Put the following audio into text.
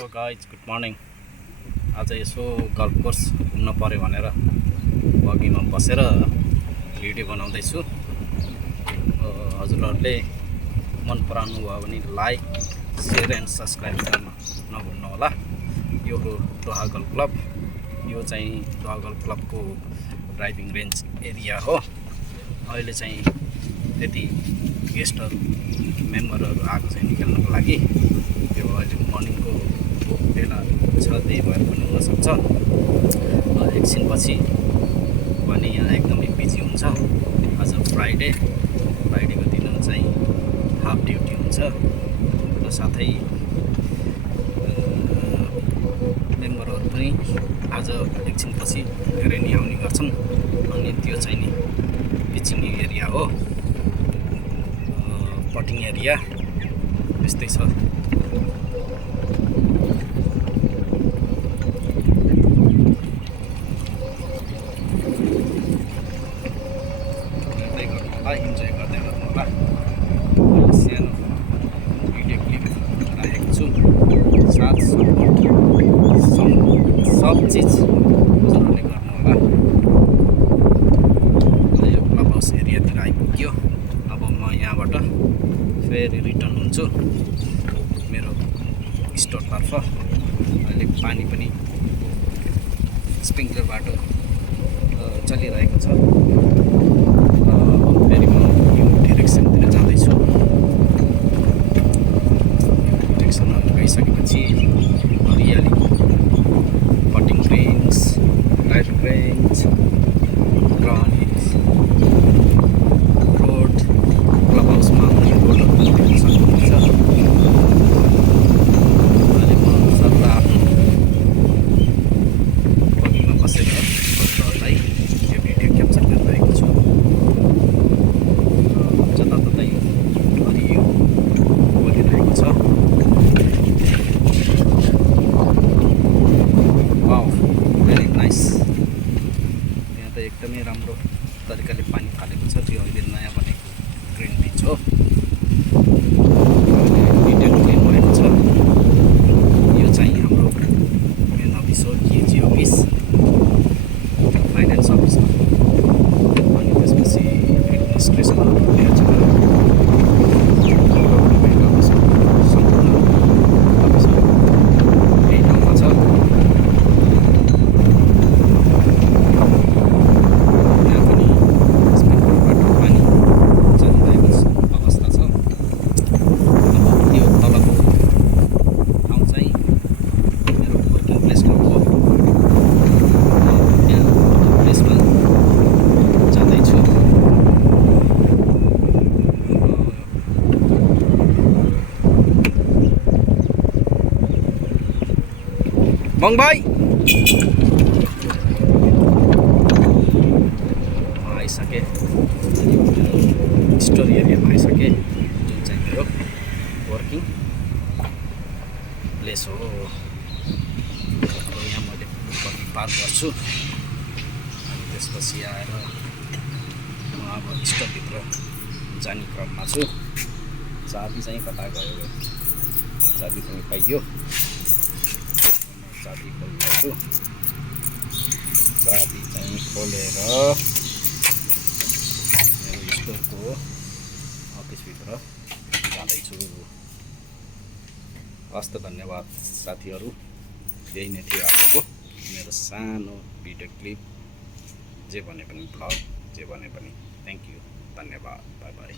Hello guys, good morning. आज यसो golf course घुम्न पऱ्यो भनेर बगीमा बसेर भिडियो बनाउँदैछु। हजुरहरूले मन पराउनु भयो भने लाइक, सेयर एन्ड सब्सक्राइब गर्न नभुल्नु होला। यो हो दोहा गल्फ क्लब। यो चाहिँ दोहा गल्फ क्लबको ड्राइभिङ रेन्ज एरिया हो। अहिले चाहिँ त्यति गेस्टहरू मेम्बरहरू आएको छैन खेल्नको लागि। त्यो अहिले मर्निङको बेला छ, त्यही भएर पनि हुनसक्छ। एकछिनपछि भने यहाँ एकदमै बिजी हुन्छ। आज फ्राइडेको दिन चाहिँ हाफ ड्युटी हुन्छ र साथै मेम्बरहरू पनि आज एकछिनपछि धेरै नै आउने गर्छन्। अनि त्यो चाहिँ नि पिचिङ एरिया हो, पटिङ एरिया यस्तै छ। इन्जोय गर्दै गर्नु होला। मैले सानो भिडियो क्लिप राखेको छु, साथ सपोर्ट सब चिज हजुरहरूले गर्नु होला। यो क्लब हाउस एरियातिर आइपुग्यो। अब म यहाँबाट फेरि रिटर्न हुन्छु मेरो स्टोरतर्फ। अहिले पानी पनि स्प्रिङ्कलरबाट चलिरहेको छ। फेरि म यो डिरेक्सनतिर जाँदैछु। डिरेक्सनमा गइसकेपछि हरियाली, putting range, driving range, road, club हाउसमा आउने रोडहरू देख्न सक्नुहुन्छ। अहिले म सल्लाह आफ्नो बगीमा बसेर हजुरहरूलाई यो भिडियो क्याप्चर गरिरहेको छु। जताततै हरियो बोलिरहेको छ। Wow, very nice. यहाँ त एकदमै राम्रो तरिकाले पानी फालेको छ। त्यो अहिले नयाँ बनेको ग्रिन बिच हो। डिटेल क्लिन भएको छ। यो चाहिँ हाम्रो मेन अफिस हो, केजी अफिस, फाइनेन्स अफिस हो। अनि त्यसपछि एडमिनिस्ट्रेसनहरू त्यहाँ छ। गभर्नमेन्ट अफिसहरू सम्पूर्ण अफिसहरू यही ठाउँमा छ। यहाँ पनि स्प्रिङ्कलरबाट पानी चलिरहेको अवस्था छ। अब त्यो तलको ठाउँ चाहिँ मेरो वर्किङ प्लेसको हो। त्यहाँ प्लेसमा जाँदैछु। मङ भाइ, आइसकेँ। स्टोर एरियामा आइसकेँ, जुन चाहिँ मेरो वर्किङ प्लेस हो। अब यहाँ मैले बगी पार्क गर्छु। अनि त्यसपछि आएर म अब स्टोरभित्र जाने क्रममा छु। चाबी चाहिँ कता गयो? चाबी पनि पाइयो। चाबी खोल्दैछु। चाबी चाहिँ खोलेर मेरो स्टोरको अफिसभित्र जाँदैछु। हस्त धन्यवाद साथीहरू। यही नै थियो आजको मेरो सानो भिडियो क्लिप, जे भने पनि भ्लग, जे भने पनि। थ्याङ्क यू, धन्यवाद, बाई बाई।